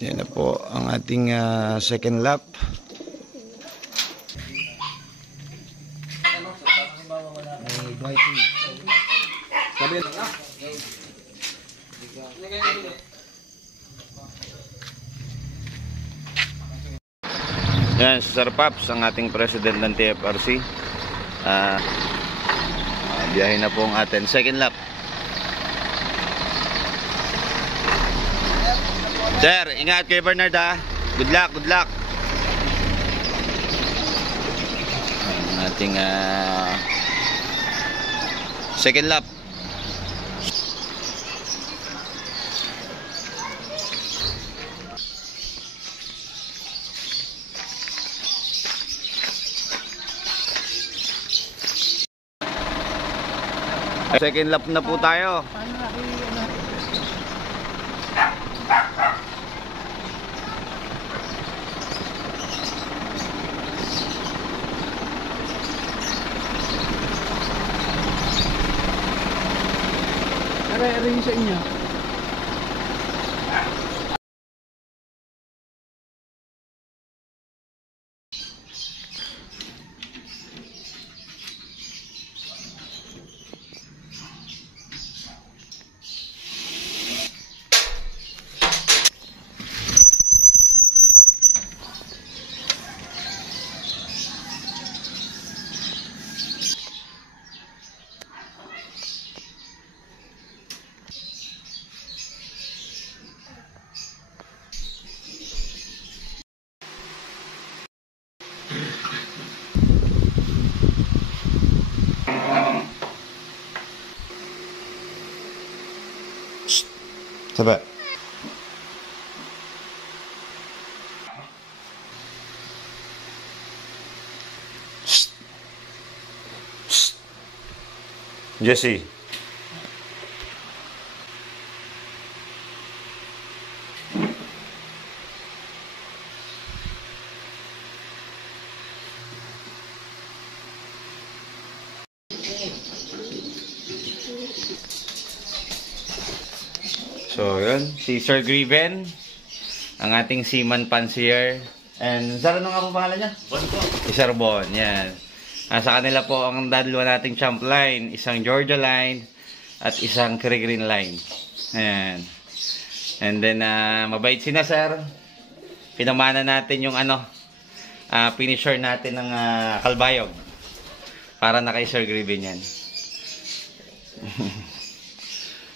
Yan na po ang ating second lap. Yan, si Sir Paps, ang ating president ng TFRC. Biyahe na po ang ating second lap. Sir, ingat kay Bernard ha. Good luck, good luck. Ang ating second lap. Second lap na po tayo. Aray sa inyo. Sabi. Jesse. So, yun. Si Sir Griven, ang ating seaman pansier. And, Sir, ano nga po pangalan niya? Bon po. Si Sir Bon, yan. Sa kanila po ang dalawa nating champ line. Isang Georgia line at isang Green line. Ayan. And then, mabait sila, Sir. Pinamana natin yung finisher natin ng Kalbayog. Para na kay Sir Griven yan.